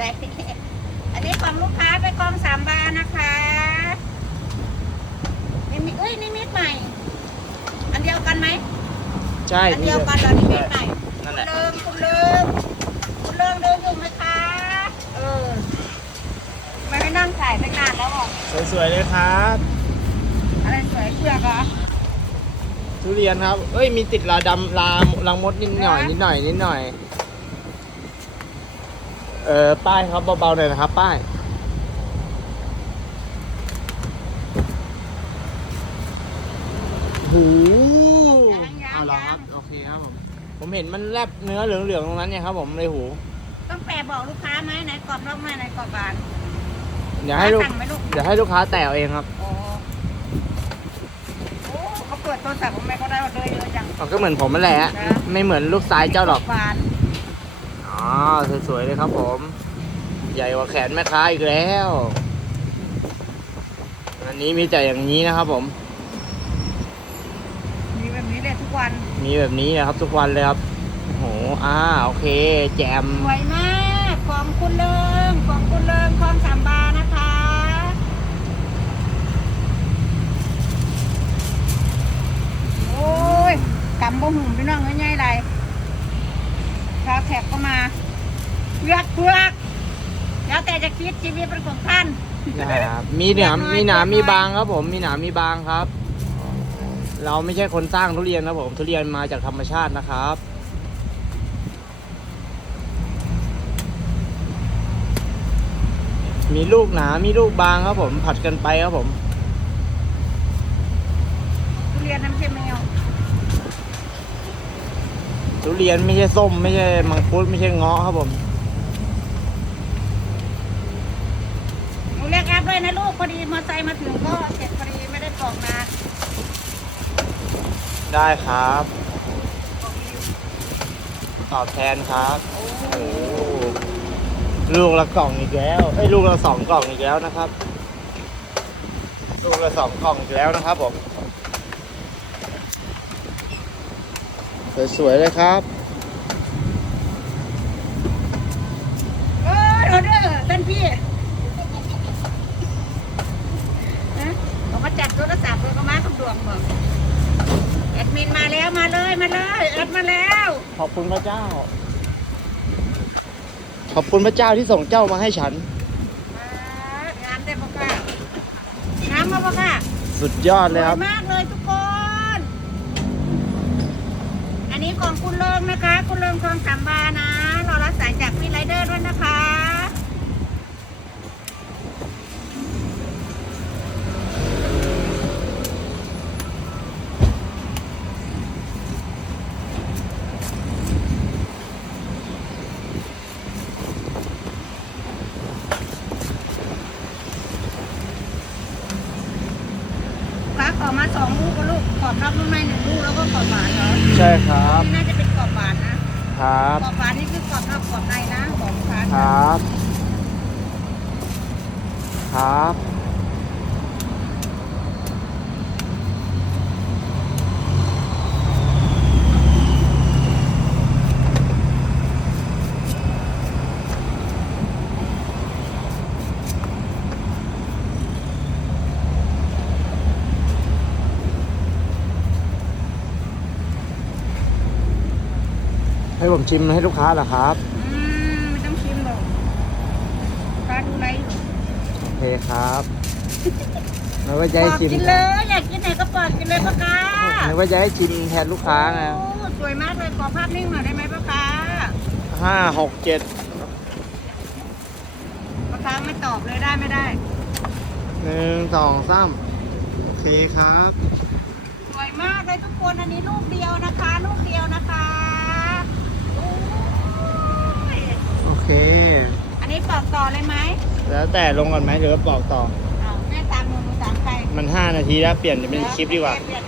ส่อันนี้ของลูกค้าไปกองสามบาทนะคะนี่มีเอ้ยนี่มีดใหม่ อันเดียวกันไหมใช่อันเดียวกันเหรอนี่มีดใหม่นั่นแหละคุณเลิงคุณเลิงคุณเลิงเดินอยู่ไหมคะเออไม่ให้นั่งถ่ายตั้งนานแล้วอะสวยๆเลยครับอะไรสวยเผือกเหรอทุเรียนครับ เอ้ยมีติดลาดำลาลังมดนิดหน่อยนะนิดหน่อยนิดหน่อย เออป้ายครับเบาๆหน่อยนะครับ ป้าย หูเอาเหรอครับโอเคครับผม ผมเห็นมันแลบเนื้อเหลืองๆตรงนั้นเนี่ยครับผมเลยหู ต้องแปะบอกลูกค้าไหมไหนกรอบนอกไหมไหนกรอบบานเดี๋ยวให้ลูก สั่งไหมลูกเดี๋ยวให้ลูกค้าแตะเอาเองครับโอ้โอ้เขาเปิดโทรศัพท์ผมไม่ก็ได้ว่าเลยเยอะจัง มันก็เหมือนผมนั่นแหละ นะ ไม่เหมือนลูกซ้ายเจ้าหรอก บานอ๋อ สวยๆเลยครับผม ใหญ่กว่าแขนแม่ค้าอีกแล้ว อันนี้มีแต่อย่างนี้นะครับผม มีแบบนี้เลยทุกวัน มีแบบนี้นะครับทุกวันเลยครับโอ้โหอ่าโอเค แจม สวยมาก ของคุณเลิงของคุณเลิงคลองสามบานะคะ โอ้ยกำบ่หุ่มพี่น้องง่ายๆไร ชาวแขกก็มาเลือกเพือกแล้วแต่จะคิดชีวิตเป็นของท่าน นะครับมีหนามมีหนามมีบางครับผมมีหนามมีบางครับ เราไม่ใช่คนสร้างทุเรียนครับผมทุเรียนมาจากธรรมชาตินะครับ มีลูกหนา มีลูกบางครับผม ผัดกันไปครับผม ทุเรียนน้ำเค็มแมว ทุเรียนไม่ใช่ส้ม ไม่ใช่มังคุดไม่ใช่เงาะครับผมหนูเรียกแอปด้วยนะลูกพอดีมอเตอร์ไซค์มาถึงก็เสร็จพอดีไม่ได้ปอกนานได้ครับปอกนิ้วตอบแทนครับโอ้โหลูกละกล่องอีกแล้วไอ้ยลูกละสองกล่องอีกแล้วนะครับ ลูกละสองกล่องอีกแล้วนะครับผม สวยๆเลยครับเออโรเดอร์ท่านพี่นะเขามาจัดโทรศัพท์เลยก็มาคำดวงบอกแอดมินมาแล้วมาเลยมาเลยแอดมาแล้วขอบคุณพระเจ้า ขอบคุณพระเจ้าที่ส่งเจ้ามาให้ฉัน มางามได้ปะค่ะงามมาปะค่ะสุดยอดสเลยวครับยมากเลยทุกคน อันนี้ ของคุณเลิงนะคะ คุณเลิงทองสามบานะรอรับสายจากพี่ไรเดอร์ด้วยนะคะ ฟ้าขอมาสองลูกก็ลูกกรอบรับลูกในหนึ่งลูกแล้วก็กรอบหวานเหรอใช่ครับนี่น่าจะเป็นกรอบหวานนะครับกรอบหวานนี่คือกรอบนอกกรอบในนะของลูกค้าครับ ครับ ให้ผมชิมให้ลูกค้าเหรอครับอืมไม่ต้องชิมหรอกลูกค้าดูไรอยู่โอเคครับนึกว่าจะปให้อกชิมกินเลยอยากกินไหนก็ปอกกินเลยป้าค้านึกว่าจะให้ชิมแทนลูกค้าไงโอ้สวยมากเลยขอภาพนิ่งหน่อยได้ไหมป้าค้าห้าหกเจ็ดป้าค้าไม่ตอบเลยได้ไม่ได้หนึ่งสองสามโอเคครับ สวยมากเลยทุกคนอันนี้ลูกเดียวนะคะลูกเดียวนะคะโอ้ย โอ เคอันนี้ปอกต่อเลยไหมแล้วแต่ลงก่อนไหมหรือว่าบอกต่ออ้าวแม่ตามหนูหนูตามใครมันห้านาทีแล้วเปลี่ยนจะเป็นคลิปดีกว่า เปลี่ยน